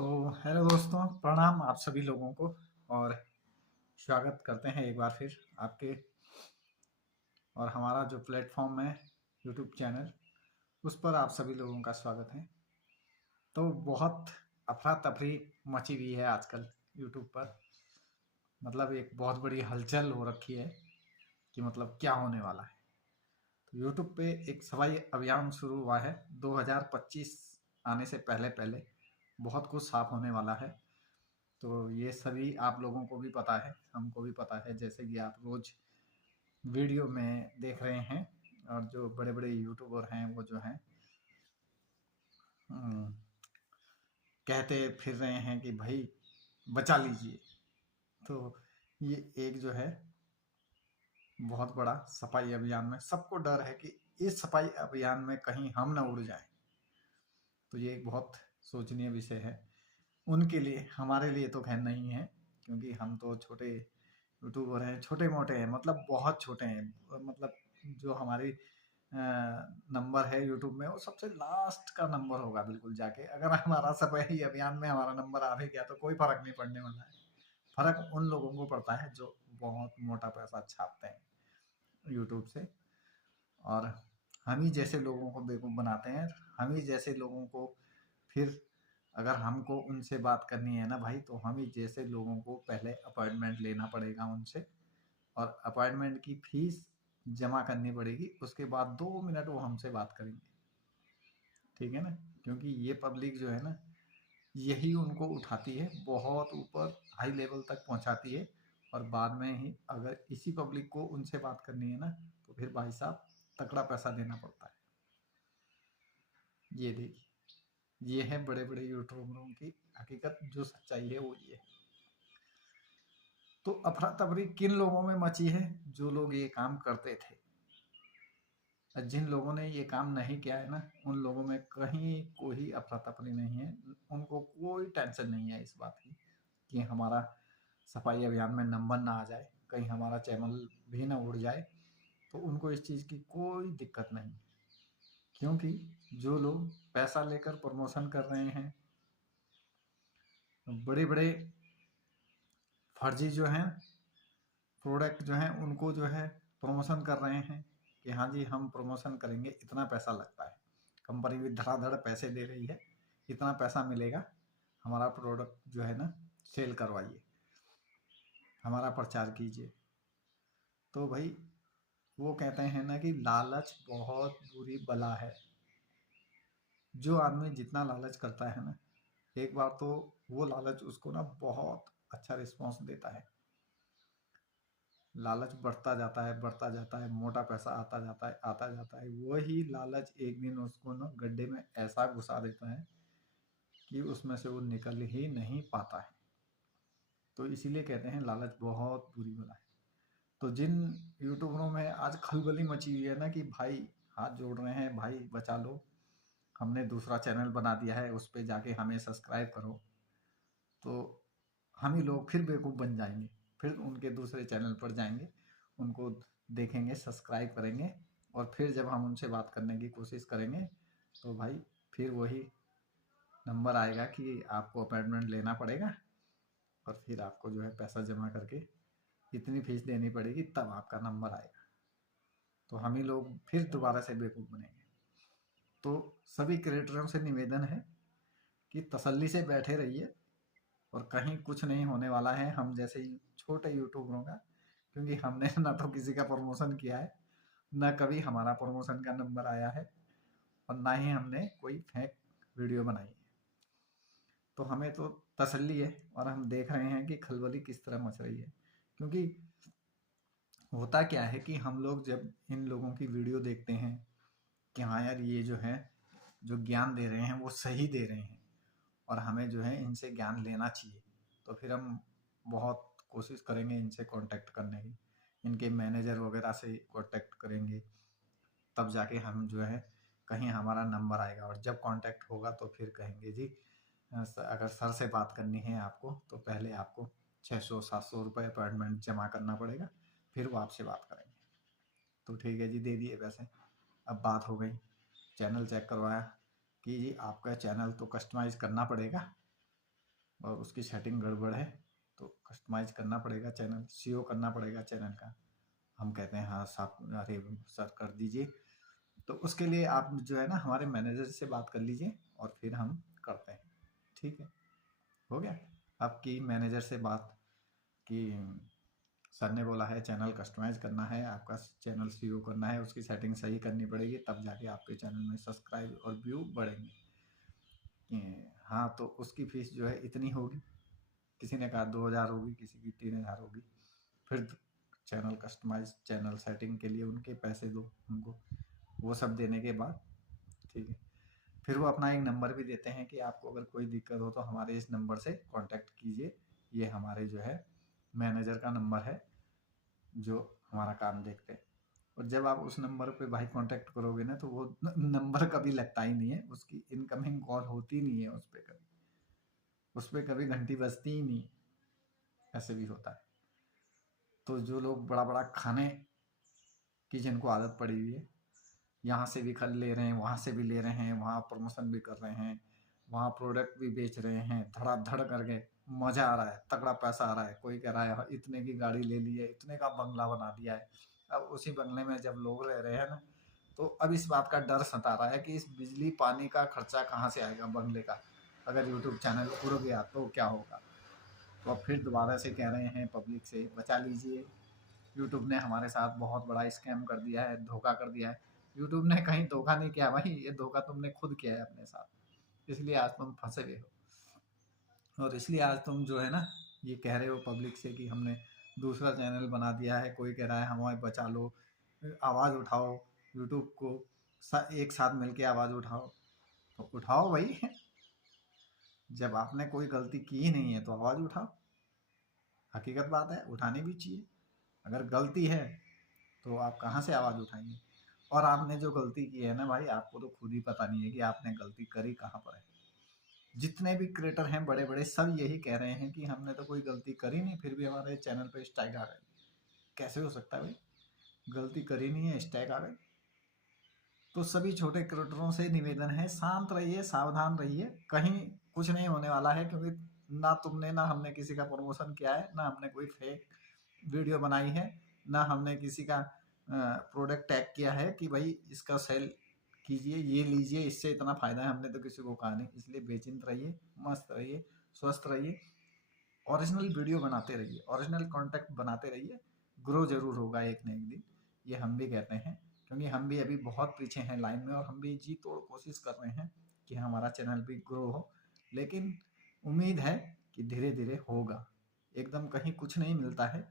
तो हेलो दोस्तों, प्रणाम आप सभी लोगों को। और स्वागत करते हैं एक बार फिर आपके और हमारा जो प्लेटफॉर्म है यूट्यूब चैनल, उस पर आप सभी लोगों का स्वागत है। तो बहुत अफरा तफरी मची हुई है आजकल यूट्यूब पर। मतलब एक बहुत बड़ी हलचल हो रखी है कि मतलब क्या होने वाला है। तो यूट्यूब पे एक सफाई अभियान शुरू हुआ है। 2025 आने से पहले पहले बहुत कुछ साफ होने वाला है। तो ये सभी आप लोगों को भी पता है, हमको भी पता है, जैसे कि आप रोज वीडियो में देख रहे हैं। और जो बड़े बड़े यूट्यूबर हैं वो जो हैं अम, कहते फिर रहे हैं कि भाई बचा लीजिए। तो ये एक जो है बहुत बड़ा सफाई अभियान में सबको डर है कि इस सफाई अभियान में कहीं हम ना उड़ जाएं। तो ये एक बहुत सोचनीय विषय है उनके लिए। हमारे लिए तो खैर नहीं है, क्योंकि हम तो छोटे यूट्यूबर हैं, छोटे मोटे हैं, मतलब बहुत छोटे हैं। मतलब जो हमारी नंबर है यूट्यूब में वो सबसे लास्ट का नंबर होगा बिल्कुल जाके। अगर हमारा सफाई अभियान में हमारा नंबर आ भी गया तो कोई फर्क नहीं पड़ने वाला है। फर्क उन लोगों को पड़ता है जो बहुत मोटा पैसा छापते हैं यूट्यूब से, और हम ही जैसे लोगों को बेवकूफ़ बनाते हैं। हम ही जैसे लोगों को फिर, अगर हमको उनसे बात करनी है ना भाई, तो हम ही जैसे लोगों को पहले अपॉइंटमेंट लेना पड़ेगा उनसे, और अपॉइंटमेंट की फीस जमा करनी पड़ेगी। उसके बाद 2 मिनट वो हमसे बात करेंगे, ठीक है ना। क्योंकि ये पब्लिक जो है ना, यही उनको उठाती है, बहुत ऊपर हाई लेवल तक पहुंचाती है। और बाद में ही अगर इसी पब्लिक को उनसे बात करनी है ना, तो फिर भाई साहब तगड़ा पैसा देना पड़ता है। ये देखिए, ये है बड़े बड़े यूट्यूबरों की हकीकत। जो सच्चाई है वो ये है। तो अफरा तफरी किन लोगों में मची है? जो लोग ये काम करते थे। जिन लोगों ने ये काम नहीं किया है ना, उन लोगों में कहीं कोई अफरा तफरी नहीं है। उनको कोई टेंशन नहीं है इस बात की कि हमारा सफाई अभियान में नंबर ना आ जाए, कहीं हमारा चैनल भी ना उड़ जाए। तो उनको इस चीज़ की कोई दिक्कत नहीं, क्योंकि जो लोग पैसा लेकर प्रमोशन कर रहे हैं, बड़े बड़े फर्जी जो हैं प्रोडक्ट जो हैं उनको जो है प्रमोशन कर रहे हैं कि हाँ जी हम प्रमोशन करेंगे, इतना पैसा लगता है। कंपनी भी धड़ाधड़ पैसे दे रही है, इतना पैसा मिलेगा, हमारा प्रोडक्ट जो है ना सेल करवाइए, हमारा प्रचार कीजिए। तो भाई वो कहते हैं ना कि लालच बहुत बुरी बला है। जो आदमी जितना लालच करता है ना, एक बार तो वो लालच उसको ना बहुत अच्छा रिस्पॉन्स देता है। लालच बढ़ता जाता है, बढ़ता जाता है, मोटा पैसा आता जाता है, आता जाता है। वही लालच एक दिन उसको ना गड्ढे में ऐसा घुसा देता है कि उसमें से वो निकल ही नहीं पाता है। तो इसीलिए कहते हैं लालच बहुत बुरी बला है। तो जिन यूट्यूबरों में आज खलबली मची हुई है ना कि भाई हाथ जोड़ रहे हैं, भाई बचा लो, हमने दूसरा चैनल बना दिया है, उस पे जाके हमें सब्सक्राइब करो, तो हम ही लोग फिर बेवकूफ़ बन जाएंगे। फिर उनके दूसरे चैनल पर जाएंगे, उनको देखेंगे, सब्सक्राइब करेंगे, और फिर जब हम उनसे बात करने की कोशिश करेंगे तो भाई फिर वही नंबर आएगा कि आपको अपॉइंटमेंट लेना पड़ेगा, और फिर आपको जो है पैसा जमा करके इतनी फीस देनी पड़ेगी, तब आपका नंबर आएगा। तो हम ही लोग फिर दोबारा से बेवकूफ़ बनेंगे। तो सभी क्रिएटरों से निवेदन है कि तसल्ली से बैठे रहिए, और कहीं कुछ नहीं होने वाला है हम जैसे छोटे यूट्यूबरों का। क्योंकि हमने ना तो किसी का प्रमोशन किया है, ना कभी हमारा प्रमोशन का नंबर आया है, और ना ही हमने कोई फेक वीडियो बनाई है। तो हमें तो तसल्ली है, और हम देख रहे हैं कि खलबली किस तरह मच रही है। क्योंकि होता क्या है कि हम लोग जब इन लोगों की वीडियो देखते हैं कि हाँ यार ये जो है जो ज्ञान दे रहे हैं वो सही दे रहे हैं, और हमें जो है इनसे ज्ञान लेना चाहिए, तो फिर हम बहुत कोशिश करेंगे इनसे कांटेक्ट करने की, इनके मैनेजर वगैरह से कांटेक्ट करेंगे, तब जाके हम जो है कहीं हमारा नंबर आएगा। और जब कांटेक्ट होगा तो फिर कहेंगे जी अगर सर से बात करनी है आपको तो पहले आपको 600-700 रुपये अपॉइंटमेंट जमा करना पड़ेगा, फिर वो आपसे बात करेंगे। तो ठीक है जी, दे दिए पैसे। अब बात हो गई, चैनल चेक करवाया कि जी आपका चैनल तो कस्टमाइज़ करना पड़ेगा, और उसकी सेटिंग गड़बड़ है तो कस्टमाइज करना पड़ेगा, चैनल सीओ करना पड़ेगा चैनल का। हम कहते हैं हाँ साहब, अरे सर कर दीजिए। तो उसके लिए आप जो है ना हमारे मैनेजर से बात कर लीजिए और फिर हम करते हैं। ठीक है, हो गया आपकी मैनेजर से बात कि सर ने बोला है चैनल कस्टमाइज करना है, आपका चैनल सीओ करना है, उसकी सेटिंग सही करनी पड़ेगी, तब जाके आपके चैनल में सब्सक्राइब और व्यू बढ़ेंगे। हाँ तो उसकी फीस जो है इतनी होगी, किसी ने कहा 2000 होगी, किसी की 3000 होगी। फिर चैनल कस्टमाइज चैनल सेटिंग के लिए उनके पैसे दो उनको, वो सब देने के बाद ठीक है फिर वो अपना एक नंबर भी देते हैं कि आपको अगर कोई दिक्कत हो तो हमारे इस नंबर से कांटेक्ट कीजिए। ये हमारे जो है मैनेजर का नंबर है जो हमारा काम देखते हैं। और जब आप उस नंबर पे भाई कांटेक्ट करोगे ना तो वो नंबर कभी लगता ही नहीं है, उसकी इनकमिंग कॉल होती नहीं है उस पर कभी घंटी बजती ही नहीं, ऐसे भी होता है। तो जो लोग बड़ा बड़ा खाने की जिनको आदत पड़ी हुई है, यहाँ से भी खल ले रहे हैं, वहाँ से भी ले रहे हैं, वहाँ प्रमोशन भी कर रहे हैं, वहाँ प्रोडक्ट भी बेच रहे हैं, धड़ाधड़ करके मजा आ रहा है, तगड़ा पैसा आ रहा है। कोई कह रहा है इतने की गाड़ी ले ली है, इतने का बंगला बना दिया है। अब उसी बंगले में जब लोग रह रहे हैं ना, तो अब इस बात का डर सता रहा है कि इस बिजली पानी का खर्चा कहाँ से आएगा बंगले का, अगर यूट्यूब चैनल उड़ गया तो क्या होगा। तो अब फिर दोबारा से कह रहे हैं पब्लिक से बचा लीजिए, यूट्यूब ने हमारे साथ बहुत बड़ा स्कैम कर दिया है, धोखा कर दिया है। यूट्यूब ने कहीं धोखा नहीं किया भाई, ये धोखा तुमने खुद किया है अपने साथ, इसलिए आज तुम फंसे हुए हो। और इसलिए आज तुम जो है ना ये कह रहे हो पब्लिक से कि हमने दूसरा चैनल बना दिया है, कोई कह रहा है हमें बचा लो, आवाज़ उठाओ, यूट्यूब को एक साथ मिलके आवाज़ उठाओ। तो उठाओ भाई जब आपने कोई गलती की ही नहीं है तो आवाज़ उठाओ, हकीकत बात है उठानी भी चाहिए। अगर गलती है तो आप कहाँ से आवाज़ उठाएंगे। और आपने जो गलती की है ना भाई, आपको तो खुद ही पता नहीं है कि आपने गलती करी कहाँ पर है। जितने भी क्रिएटर हैं बड़े बड़े सब यही कह रहे हैं कि हमने तो कोई गलती करी नहीं, फिर भी हमारे चैनल पे स्ट्राइक आ गई। कैसे हो सकता है भाई, गलती करी नहीं है स्ट्राइक आ गई। तो सभी छोटे क्रिएटरों से निवेदन है, शांत रहिए, सावधान रहिए, कहीं कुछ नहीं होने वाला है। क्योंकि ना तुमने ना हमने किसी का प्रमोशन किया है, ना हमने कोई फेक वीडियो बनाई है, ना हमने किसी का प्रोडक्ट टैग किया है कि भाई इसका सेल कीजिए, ये लीजिए, इससे इतना फायदा है, हमने तो किसी को कहा नहीं। इसलिए बेचिंत रहिए, मस्त रहिए, स्वस्थ रहिए, ओरिजिनल वीडियो बनाते रहिए, ओरिजिनल कॉन्टेंट बनाते रहिए, ग्रो जरूर होगा एक न एक दिन, ये हम भी कहते हैं। क्योंकि हम भी अभी बहुत पीछे हैं लाइन में और हम भी जी तोड़ कोशिश कर रहे हैं कि हमारा चैनल भी ग्रो हो। लेकिन उम्मीद है कि धीरे धीरे होगा, एकदम कहीं कुछ नहीं मिलता है,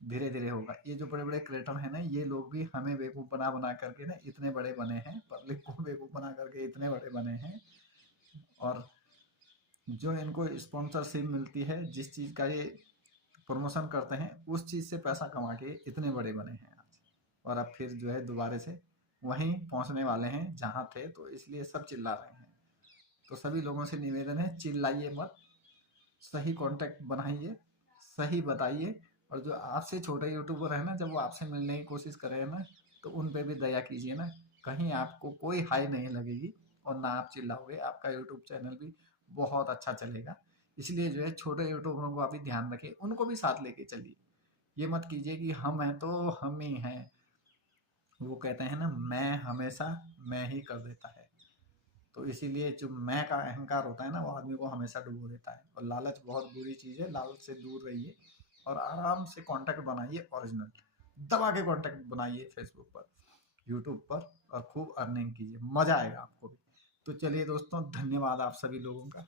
धीरे धीरे होगा। ये जो बड़े बड़े क्रिएटर हैं ना, ये लोग भी हमें बेवकूफ़ बना बना करके ना इतने बड़े बने हैं, पब्लिक को बेवकूफ़ बना करके इतने बड़े बने हैं। और जो इनको स्पॉन्सरशिप मिलती है, जिस चीज़ का ये प्रमोशन करते हैं, उस चीज़ से पैसा कमा के इतने बड़े बने हैं आज। और अब फिर जो है दोबारा से वहीं पहुंचने वाले हैं जहां थे, तो इसलिए सब चिल्ला रहे हैं। तो सभी लोगों से निवेदन है, चिल्लाइए मत, सही कांटेक्ट बनाइए, सही बताइए। और जो आपसे छोटे यूट्यूबर है ना, जब वो आपसे मिलने की कोशिश कर रहे हैं ना, तो उन पे भी दया कीजिए ना, कहीं आपको कोई हाई नहीं लगेगी और ना आप चिल्लाओगे, आपका यूट्यूब चैनल भी बहुत अच्छा चलेगा। इसलिए जो है छोटे यूट्यूबरों को अभी ध्यान रखिए, उनको भी साथ लेके चलिए। ये मत कीजिए कि हम हैं तो हम ही हैं। वो कहते हैं ना, मैं हमेशा मैं ही कर देता है। तो इसीलिए जो मैं का अहंकार होता है ना, वो आदमी को हमेशा डुबो देता है। और लालच बहुत बुरी चीज़ है, लालच से दूर रहिए और आराम से कांटेक्ट बनाइए, ओरिजिनल दबा के कांटेक्ट बनाइए फेसबुक पर, यूट्यूब पर, और खूब अर्निंग कीजिए, मज़ा आएगा आपको भी। तो चलिए दोस्तों, धन्यवाद आप सभी लोगों का।